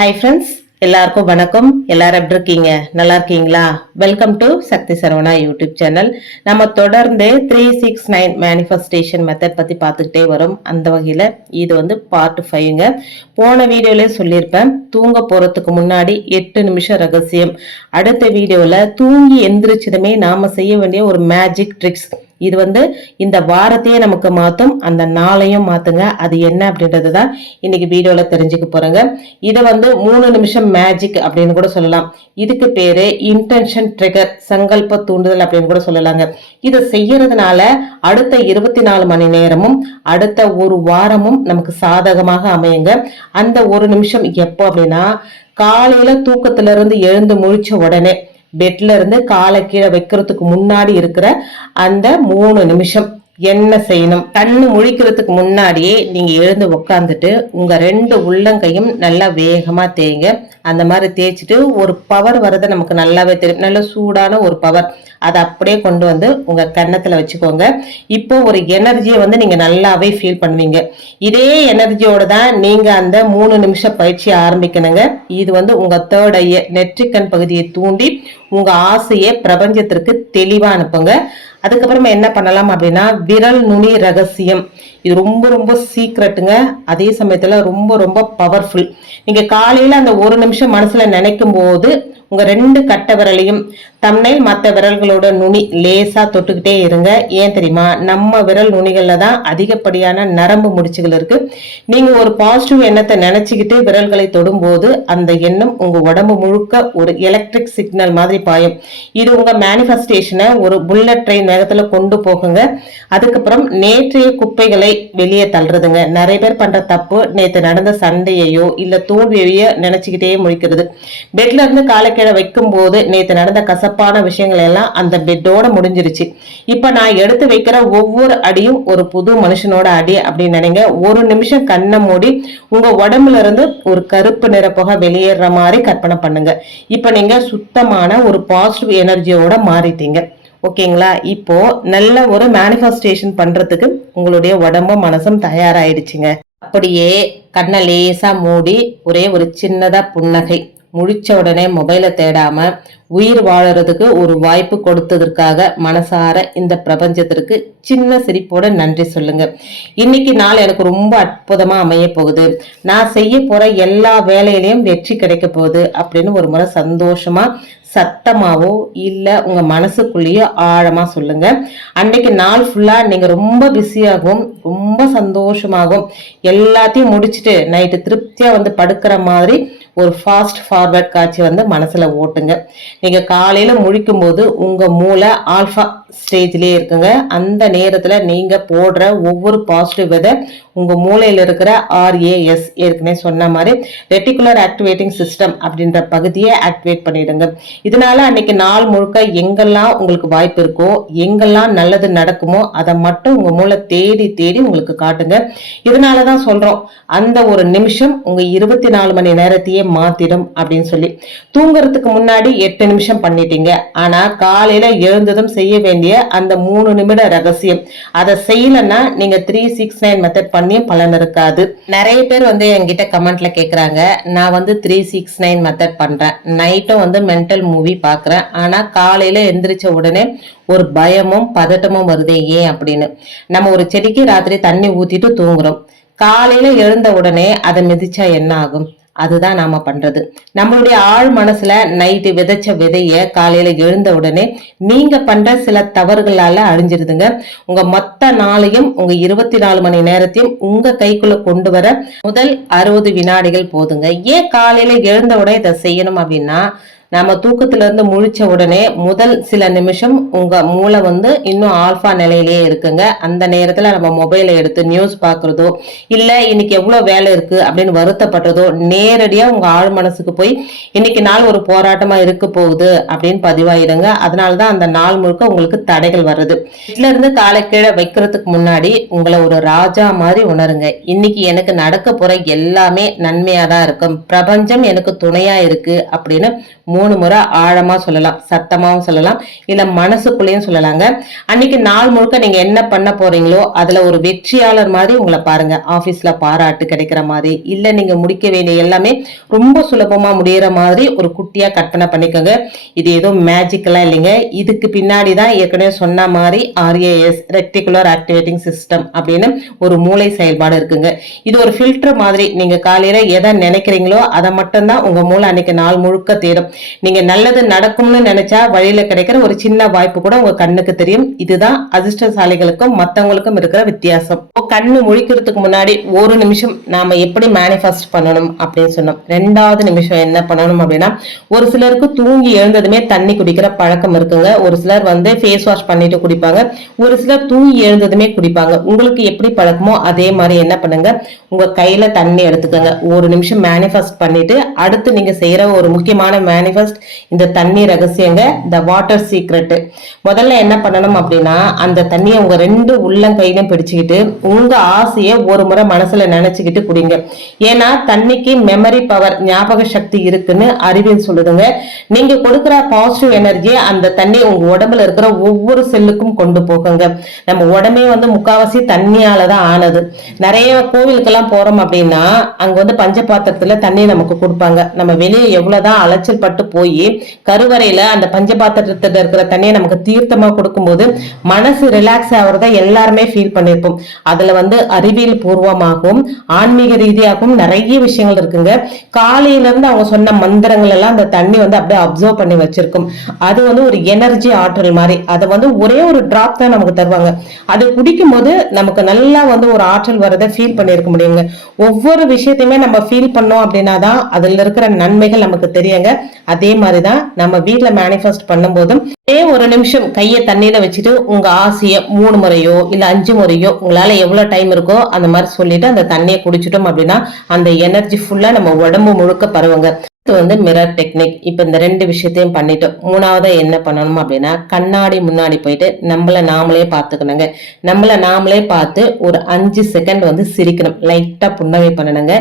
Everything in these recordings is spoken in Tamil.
ஹாய் ஃப்ரெண்ட்ஸ், எல்லாருக்கும் வணக்கம். எல்லாரும் எப்படி இருக்கீங்க? நல்லா இருக்கீங்களா? Welcome to Sakthi Saravana YouTube channel. நம்ம தொடர்ந்து 369 மேனிஃபெஸ்டேஷன் மெத்தட் பத்தி பார்த்துக்கிட்டே வரோம். அந்த வகையில இது வந்து பார்ட் 5ங்க. போன வீடியோலயே சொல்லியிருப்பேன், தூங்க போறதுக்கு முன்னாடி 8 நிமிஷம் ரகசியம். அடுத்த வீடியோல தூங்கி எந்திரிச்சதுமே நாம செய்ய வேண்டிய ஒரு மேஜிக் ட்ரிக்ஸ். இது வந்து இந்த வாரத்தையே நமக்கு மாத்தும், அந்த நாளையும் மாத்துங்க. அது என்ன அப்படின்றதுதான் இன்னைக்கு வீடியோல தெரிஞ்சுக்க போறேங்க. இதை வந்து 3 நிமிஷம் மேஜிக் அப்படின்னு கூட சொல்லலாம். இதுக்கு பேரு இன்டென்ஷன் ட்ரிகர், சங்கல்ப தூண்டுதல் அப்படின்னு கூட சொல்லலாங்க. இதை செய்யறதுனால அடுத்த 24 மணி நேரமும் அடுத்த ஒரு வாரமும் நமக்கு சாதகமாக அமையுங்க. அந்த ஒரு நிமிஷம் எப்போ அப்படின்னா, காலையில தூக்கத்துல இருந்து எழுந்து முழிச்ச உடனே பெட்ல இருந்து காலை கீழே வைக்கிறதுக்கு முன்னாடி இருக்கிற அந்த 3 நிமிஷம் என்ன செய்யணும்? கண்ணு முழிக்கிறதுக்கு முன்னாடியே நீங்க எழுந்து உட்காந்துட்டு உங்க 2 உள்ளங்கையும் நல்லா வேகமா தேய்ங்க. அந்த மாதிரி தேய்ச்சிட்டு ஒரு பவர் வரதை நமக்கு நல்லாவே தெரியும். நல்ல சூடான ஒரு பவர், அதை அப்படியே கொண்டு வந்து உங்க கன்னத்துல வச்சுக்கோங்க. இப்போ ஒரு எனர்ஜியை வந்து நீங்க நல்லாவே ஃபீல் பண்ணுவீங்க. இதே எனர்ஜியோட தான் நீங்க அந்த 3 நிமிஷம் பயிற்சி ஆரம்பிக்கணுங்க. இது வந்து உங்க தேர்ட் ஐய, நெற்றிக்கண் பகுதியை தூண்டி உங்க ஆசையை பிரபஞ்சத்திற்கு தெளிவா அனுப்புங்க. அதுக்கப்புறமா என்ன பண்ணலாம் அப்படின்னா, விரல் நுனி ரகசியம். இது ரொம்ப ரொம்ப சீக்ரெட்டுங்க. அதே சமயத்துல ரொம்ப ரொம்ப பவர்ஃபுல். நீங்க காலையில அந்த ஒரு நிமிஷம் மனசுல நினைக்கும் போது உங்க 2 கட்டை விரலையும் தம்னைல் மற்ற விரல்களோட நுனி லேசா தொட்டுக்கிட்டே இருங்க. ஏன் தெரியுமா? நம்ம விரல் நுனிகள்ல தான் அதிகப்படியான நரம்பு முடிச்சுகள் இருக்கு. நீங்க ஒரு பாசிட்டிவ் எண்ணத்தை நினைச்சுக்கிட்டு விரல்களை தொடும் போது அந்த எண்ணம் உங்க உடம்பு முழுக்க ஒரு எலக்ட்ரிக் சிக்னல் மாதிரி பாயும். இது உங்க மேனிஃபெஸ்டேஷனை ஒரு புல்லட் ட்ரெயின் வேகத்துல கொண்டு போகுங்க. அதுக்கப்புறம் நேற்றைய குப்பைகளை வெளியே தள்ளுறதுங்க. நிறைய பேர் பண்ற தப்பு, நேற்று நடந்த சண்டையையோ இல்ல தோல்வியையோ நினைச்சுக்கிட்டே முடிக்கிறது. பெட்ல இருந்து காலை கீழே வைக்கும் போது நேற்று நடந்த கசப்பான விஷயங்கள் எல்லாம் அந்த பெட்டோட முடிஞ்சிருச்சு. இப்ப நான் எடுத்து வைக்கிற ஒவ்வொரு அடியும் ஒரு புது மனுஷனோட அடி அப்படின்னு நினைங்க. ஒரு நிமிஷம் கண்ணை மூடி உங்க உடம்புல இருந்து ஒரு கருப்பு நிற புகை வெளியேற மாதிரி கற்பனை பண்ணுங்க. இப்ப நீங்க சுத்தமான ஒரு பாசிட்டிவ் எனர்ஜியோட மாறிட்டீங்க. ஓகேங்களா? இப்போ நல்ல ஒரு மேனிஃபெஸ்டேஷன் பண்றதுக்கு உங்களுடைய உடம்பும் மனசும் தயாராயிடுச்சுங்க. அப்படியே கண்ணை லேசா மூடி ஒரே ஒரு சின்னதா புன்னகை, முழிச்ச உடனே மொபைலை தேடாம உயிர் வாழறதுக்கு ஒரு வாய்ப்பு கொடுத்ததற்காக மனசார இந்த பிரபஞ்சத்திற்கு சின்ன சிரிப்போட நன்றி சொல்லுங்க. இன்னைக்கு நாள் எனக்கு ரொம்ப அற்புதமா அமைய போகுது, நான் செய்ய போற எல்லா வேலையிலையும் வெற்றி கிடைக்க போகுது அப்படின்னு ஒரு முறை சந்தோஷமா சத்தமாவோ இல்ல உங்க மனசுக்குள்ளேயோ ஆழமா சொல்லுங்க. அன்னைக்கு நாள் ஃபுல்லா நீங்க ரொம்ப பிஸியாகவும் ரொம்ப சந்தோஷமாகவும் எல்லாத்தையும் முடிச்சுட்டு நைட்டு திருப்தியா வந்து படுக்கிற மாதிரி ஒரு ஃபாஸ்ட் ஃபார்வர்ட் காட்சி வந்து மனசுல ஓட்டுங்க. நீங்க காலையில முழிக்கும் போது உங்க மூளை ஆல்பா ஸ்டேஜ்லயே இருக்குங்க. அந்த நேரத்துல நீங்க போடுற ஒவ்வொரு பாசிட்டிவ் விதை உங்க மூளையில இருக்கிற RAS, ஏற்கனவே சொன்ன மாதிரி ரெட்டிகுலர் ஆக்டிவேட்டிங் சிஸ்டம் அப்படின்ற பகுதியை ஆக்டிவேட் பண்ணிடுங்க. இதனால அன்னைக்கு நாள் முழுக்க எங்கெல்லாம் உங்களுக்கு வாய்ப்பு இருக்கோ, எங்கெல்லாம் நல்லது நடக்குமோ அதை மட்டும் உங்க மூளை தேடி தேடி உங்களுக்கு காட்டுங்க. இதனாலதான் சொல்றோம், அந்த ஒரு நிமிஷம் உங்க 24 மணி நேரத்தையே மாத்திடும் அப்படின்னு சொல்லி. தூங்குறதுக்கு முன்னாடி 8 நிமிஷம் பண்ணிட்டீங்க, ஆனா காலையில எழுந்ததும் செய்ய வேண்டிய அந்த 3 நிமிட ரகசியம் அதை செய்யலன்னா நீங்க 369 மெத்தட் பண்ணியும் பலன் இருக்காது. நிறைய பேர் வந்து என்கிட்ட கமெண்ட்ல கேக்குறாங்க, நான் வந்து 369 மெத்தட் பண்றேன், நைட்டும் வந்து மென்டல் மூவி பாக்குறேன், ஆனா காலையில எந்திரிச்ச உடனே ஒரு பயமும் பதட்டமும் வருதே, ஏன் அப்படின்னு. நம்ம ஒரு செடிக்கு ராத்திரி தண்ணி ஊத்திட்டு தூங்குறோம், காலையில எழுந்த உடனே அதை மிதிச்சா என்ன ஆகும்? அதுதான் நாம பண்றது. நம்மளுடைய ஆழ் மனசுல நைட்டு விதைச்ச விதைய காலையில எழுந்த உடனே நீங்க பண்ற சில தவறுகளால அழிஞ்சிருதுங்க. உங்க மொத்த நாளையும் உங்க 24 மணி நேரத்தையும் உங்க கைக்குள்ள கொண்டு வர முதல் 60 வினாடிகள் போதுங்க. ஏன் காலையில எழுந்த உடனே இதை செய்யணும் அப்படின்னா, நம்ம தூக்கத்துல இருந்து முழிச்ச உடனே முதல் சில நிமிஷம் உங்க மூளை வந்து இன்னும் ஆல்பா நிலையிலேயே இருக்குங்க. அந்த நேரத்துல நம்ம மொபைலை எடுத்து நியூஸ் பாக்குறதோ இல்ல இன்னைக்கு எவ்வளவு வேலை இருக்கு அப்படின்னு வருத்தப்படுறதோ நேரடியா உங்க ஆழ் மனசுக்கு போய் இன்னைக்கு நாள் ஒரு போராட்டமா இருக்க போகுது அப்படின்னு பதிவாயிடுங்க. அதனாலதான் அந்த நாள் முழுக்க உங்களுக்கு தடைகள் வருது. வீட்டுல இருந்து காலை கீழே வைக்கிறதுக்கு முன்னாடி உங்களை ஒரு ராஜா மாதிரி உணருங்க. இன்னைக்கு எனக்கு நடக்க போற எல்லாமே நன்மையாதான் இருக்கும், பிரபஞ்சம் எனக்கு துணையா இருக்கு அப்படின்னு 3 முறை ஆழமா சொல்லலாம், சத்தமாவும் சொல்லலாம், இல்ல மனசுக்குள்ளேயும் சொல்லலாங்க. அன்னைக்கு நாள் முழுக்க நீங்க என்ன பண்ண போறீங்களோ அதுல ஒரு வெற்றியாளர் மாதிரி உங்களை பாருங்க. ஆபீஸ்ல பாராட்டு கிடைக்கிற மாதிரி, இல்ல நீங்க முடிக்க வேண்டிய எல்லாமே ரொம்ப சுலபமா முடியற மாதிரி ஒரு குட்டியா கற்பனை பண்ணிக்கோங்க. இது ஏதோ மேஜிக்கலா இல்லைங்க. இதுக்கு பின்னாடிதான் ஏற்கனவே சொன்ன மாதிரி RAS ரெக்டிகுலர் ஆக்டிவேட்டிங் சிஸ்டம் அப்படின்னு ஒரு மூளை செயல்பாடு இருக்குங்க. இது ஒரு ஃபில்டர் மாதிரி. நீங்க காலையில எதை நினைக்கிறீங்களோ அதை மட்டும்தான் உங்க மூளை அன்னைக்கு நாள் முழுக்க தேடும். நீங்க நல்லது நடக்கும்னு நினைச்சா வழியில கிடைக்கிற ஒரு சின்ன வாய்ப்பு கூட உங்க கண்ணுக்கு தெரியும். இதுதான் அதிர்ஷ்டசாலிகளுக்கும் மத்தவங்களுக்கும் இருக்கிற வித்தியாசம். கண்ணு முழிக்கிறதுக்கு முன்னாடி ஒரு நிமிஷம் நாம எப்படி மேனிஃபெஸ்ட் பண்ணணும் அப்படின்னு சொன்னோம். 2வது நிமிஷம் என்ன பண்ணணும் அப்படின்னா, ஒரு சிலருக்கு தூங்கி எழுந்ததுமே தண்ணி குடிக்கிற பழக்கம் இருக்குங்க. ஒரு சிலர் ஃபேஸ் வாஷ் பண்ணிட்டு குடிப்பாங்க, ஒரு சிலர் தூங்கி எழுந்ததுமே குடிப்பாங்க. உங்களுக்கு எப்படி பழக்கமோ அதே மாதிரி என்ன பண்ணுங்க, உங்க கையில தண்ணி எடுத்துக்கோங்க. ஒரு நிமிஷம் மேனிஃபெஸ்ட் பண்ணிட்டு அடுத்து நீங்க செய்யற ஒரு முக்கியமான மேனிஃபெஸ்ட் இந்த தண்ணி ரகசியங்க, த வாட்டர் சீக்ரெட். முதல்ல என்ன பண்ணணும் அப்படின்னா, அந்த தண்ணியை உங்க 2 உள்ளங்கையிலும் பிடிச்சுக்கிட்டு உங்க ஆசையை ஒரு முறை மனசுல நினைச்சுக்கிட்டு குடிங்க. ஏன்னா தண்ணிக்கு மெமரி பவர், ஞாபக சக்தி இருக்குன்னு அறிவியல் சொல்லுதுங்க. நீங்க கொடுக்கிற பாசிட்டிவ் எனர்ஜியை அந்த தண்ணி உங்க உடம்புல இருக்கிற ஒவ்வொரு செல்லுக்கும் கொண்டு போகுங்க. நம்ம உடம்பே முக்காவாசி தண்ணியாலதான் ஆனது. நிறைய கோவிலுக்கெல்லாம் போறோம் அப்படின்னா அங்க பஞ்சபாத்திரத்துல தண்ணி நமக்கு கொடுப்பாங்க. நம்ம வெளியே எவ்வளவுதான் அலைச்சல் பட்டு போய் கருவறையில அந்த பஞ்சபாத்திரத்துல இருக்கிற தண்ணியை நமக்கு தீர்த்தமா கொடுக்கும்போது மனசு ரிலாக்ஸ் ஆகிறத எல்லாருமே ஃபீல் பண்ணிருப்போம். அதுல அறிவியல் பூர்வமாகவும் ஆன்மீக ரீதியாகவும் நிறைய விஷயங்கள் இருக்குங்க. காலையில இருந்து அவங்க சொன்ன மந்திரங்கள் எல்லாம் அந்த தண்ணி அப்படியே அப்சர்வ் பண்ணி வச்சிருக்கும். அது ஒரு எனர்ஜி ஆற்றல் மாதிரி. அதை ஒரே ஒரு டிராப் தான் நமக்கு தருவாங்க. அது குடிக்கும் போது நமக்கு நல்லா ஒரு ஆற்றல் வரதை ஃபீல் பண்ணிருக்க முடியுங்க. ஒவ்வொரு விஷயத்தையுமே நம்ம ஃபீல் பண்ணோம் அப்படின்னா தான் அதுல இருக்கிற நன்மைகள் நமக்கு தெரியுங்க. அதே மாதிரிதான் நம்ம வீட்டுல மேனிஃபெஸ்ட் பண்ணும் போதும் ஒரு நிமிஷம் கையை தண்ணியில வச்சுட்டு உங்க ஆசைய 3 முறையோ இல்ல 5 முறையோ உங்களால எவ்வளவு டைம் இருக்கோ அந்த மாதிரி சொல்லிட்டு அந்த தண்ணியை குடிச்சிட்டோம் அப்படின்னா அந்த எனர்ஜி ஃபுல்லா நம்ம உடம்பு முழுக்க பரவுங்க. Mirror technique. இப்ப இந்த 2 விஷயத்தையும் பண்ணிட்டோம். 3வது என்ன பண்ணணும் அப்படின்னா, கண்ணாடி முன்னாடி போயிட்டு நம்மள நாமளே பாத்துக்கணுங்க. நம்மள நாமளே பார்த்து ஒரு 5 செகண்ட் சிரிக்கணும், லைட்டா புன்னகை பண்ணணுங்க.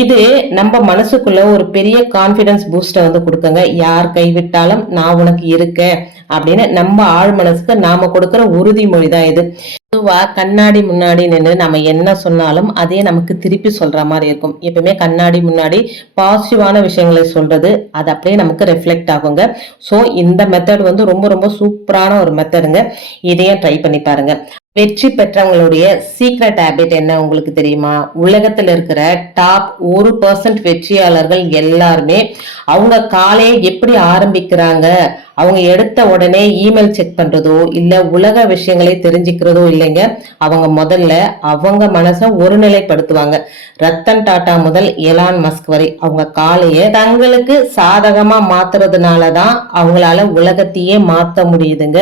இது நம்ம மனசுக்குள்ள ஒரு பெரிய கான்பிடன்ஸ் பூஸ்ட கொடுக்குங்க. யார் கைவிட்டாலும் நான் உனக்கு இருக்கேன் அப்படின்னு நம்ம ஆழ் மனசுக்கு நாம கொடுக்கிற உறுதிமொழி தான் இது. பொதுவா கண்ணாடி முன்னாடி நின்று நம்ம என்ன சொன்னாலும் அதே நமக்கு திருப்பி சொல்ற மாதிரி இருக்கும். எப்பவுமே கண்ணாடி முன்னாடி பாசிட்டிவான விஷயங்களை சொல்றது அது அப்படியே நமக்கு ரிஃப்ளெக்ட் ஆகுங்க. ஸோ இந்த மெத்தட் ரொம்ப ரொம்ப சூப்பரான ஒரு மெத்தடுங்க. இதையும் ட்ரை பண்ணி பாருங்க. வெற்றி பெற்றவங்களுடைய சீக்ரெட் ஹேபிட் என்ன உங்களுக்கு தெரியுமா? உலகத்துல இருக்கிற டாப் 1% வெற்றியாளர்கள் எல்லாருமே அவங்க காலையை எப்படி ஆரம்பிக்கிறாங்க, அவங்க எடுத்த உடனே இமெயில் செக் பண்றதோ இல்ல உலக விஷயங்களை தெரிஞ்சுக்கிறதோ இல்லைங்க. அவங்க முதல்ல அவங்க மனசை ஒருநிலைப்படுத்துவாங்க. ரத்தன் டாடா முதல் எலான் மஸ்க் வரை அவங்க காலையை தங்களுக்கு சாதகமா மாத்துறதுனாலதான் அவங்களால உலகத்தையே மாத்த முடியுதுங்க.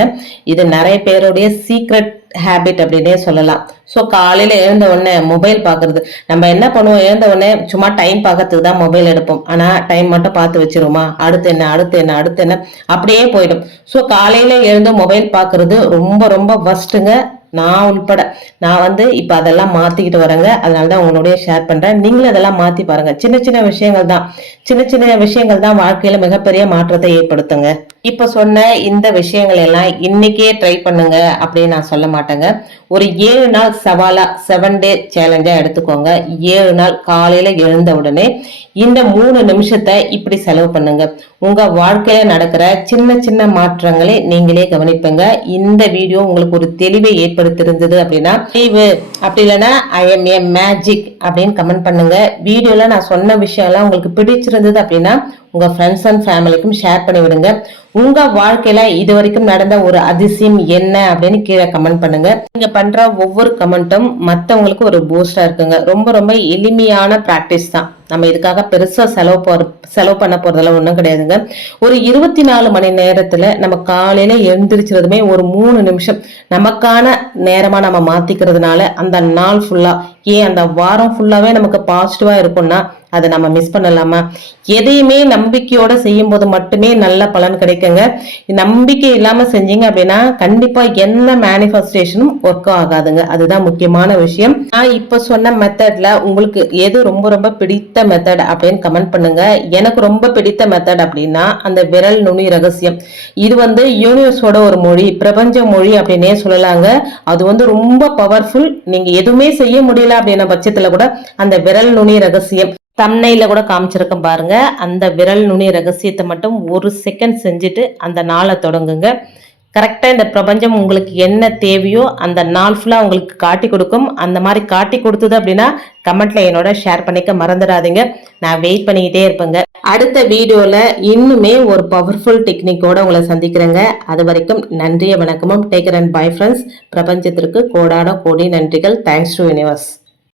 இது நிறைய பேருடைய சீக்ரெட் ஹேபிட் அப்படின்னே சொல்லலாம். ஸோ காலையில எழுந்த உடனே மொபைல் பாக்குறது, நம்ம என்ன பண்ணுவோம், எழுந்த உடனே சும்மா டைம் பார்க்கறதுக்கு தான் மொபைல் எடுப்போம். ஆனா டைம் மட்டும் பார்த்து வச்சிருமா, அடுத்து என்ன அடுத்து என்ன அடுத்து என்ன அப்படியே போயிடும். ஸோ காலையில எழுந்து மொபைல் பாக்குறது ரொம்ப ரொம்ப வஸ்ட்டுங்க. நான் உள்பட நான் இப்ப அதெல்லாம் மாத்திக்கிட்டு வரேங்க. அதனாலதான் உங்களுடைய ஷேர் பண்றேன். நீங்களும் அதெல்லாம் மாத்தி பாருங்க. சின்ன சின்ன விஷயங்கள் தான் வாழ்க்கையில மிகப்பெரிய மாற்றத்தை ஏற்படுத்துங்க. இப்ப சொன்ன இந்த விஷயங்கள் எல்லாம் இன்னைக்கே ட்ரை பண்ணுங்க அப்படின்னு நான் சொல்ல மாட்டேங்க. ஒரு 7 நாள் சவாலா 7 டே சேலஞ்சா எடுத்துக்கோங்க. 7 நாள் காலையில எழுந்த உடனே இந்த 3 நிமிஷத்தை இப்படி செலவு பண்ணுங்க. உங்க வாழ்க்கையில நடக்கிற சின்ன சின்ன மாற்றங்களை நீங்களே கவனிப்பீங்க. இந்த வீடியோ உங்களுக்கு ஒரு தெளிவை ஏற்படுத்திருந்தது அப்படின்னா தெளிவு, அப்படி இல்லைன்னா ஐ எம் ஏ மேஜிக் அப்படின்னு கமெண்ட் பண்ணுங்க. வீடியோல நான் சொன்ன விஷயம் எல்லாம் உங்களுக்கு பிடிச்சிருந்தது அப்படின்னா உங்க ஃப்ரெண்ட்ஸ் அண்ட் ஃபேமிலிக்கும் ஷேர் பண்ணி விடுங்க. உங்க வாழ்க்கையில இது வரைக்கும் நடந்த ஒரு அதிசயம் என்ன அப்படின்னு கீழே கமெண்ட் பண்ணுங்க. நீங்க பண்ற ஒவ்வொரு கமெண்ட்டும் மத்தவங்களுக்கு ஒரு பூஸ்டா இருக்குங்க. ரொம்ப ரொம்ப எளிமையான பிராக்டிஸ் தான். நம்ம இதுக்காக பெருசா செலவு பண்ண போறதெல்லாம் ஒண்ணும் கிடையாதுங்க. ஒரு 24 மணி நேரத்துல நம்ம காலையில எழுந்திரிச்சதுமே ஒரு 3 நிமிஷம் நமக்கான நேரமா நம்ம மாத்திக்கிறதுனால அந்த நாள் ஃபுல்லா, அந்த வாரம் ஃபுல்லாவே நமக்கு பாசிட்டிவா இருக்கும்னா அதை நம்ம மிஸ் பண்ணலாமா? எதையுமே நம்பிக்கையோட செய்யும் போது மட்டுமே நல்ல பலன் கிடைக்குங்க. நம்பிக்கை இல்லாம செஞ்சீங்க அப்படின்னா கண்டிப்பா என்ன மேனிஃபெஸ்டேஷனும் ஒர்க் ஆகாதுங்க. அதுதான் முக்கியமான விஷயம். நான் இப்ப சொன்ன மெத்தட்ல உங்களுக்கு எது ரொம்ப ரொம்ப பிடித்த மெத்தட் அப்படின்னு கமெண்ட் பண்ணுங்க. எனக்கு ரொம்ப பிடித்த மெத்தட் அப்படின்னா அந்த விரல் நுனி ரகசியம். இது யூனிவர்ஸோட ஒரு மொழி, பிரபஞ்ச மொழி அப்படின்னே சொல்லலாங்க. அது ரொம்ப பவர்ஃபுல். நீங்க எதுவுமே செய்ய முடியல அப்படின்ன பட்சத்துல கூட அந்த விரல் நுனி ரகசியம் தம்னையில கூட காமிச்சிருக்கேன் பாருங்க. அந்த விரல் நுனி ரகசியத்தை மட்டும் 1 செகண்ட் செஞ்சுட்டு அந்த நாளை தொடங்குங்க. கரெக்டா இந்த பிரபஞ்சம் உங்களுக்கு என்ன தேவையோ அந்த நாள் ஃபுல்லா உங்களுக்கு காட்டி கொடுக்கும். அந்த மாதிரி காட்டி கொடுத்தது அப்படின்னா கமெண்ட்ல என்னோட ஷேர் பண்ணிக்க மறந்துடாதீங்க. நான் வெயிட் பண்ணிக்கிட்டே இருப்பேங்க. அடுத்த வீடியோல இன்னுமே ஒரு பவர்ஃபுல் டெக்னிக்கோட உங்களை சந்திக்கிறேங்க. அது வரைக்கும் நன்றிய வணக்கமும். Take care and bye friends. பிரபஞ்சத்திற்கு கோடான கோடி நன்றிகள். Thanks to universe.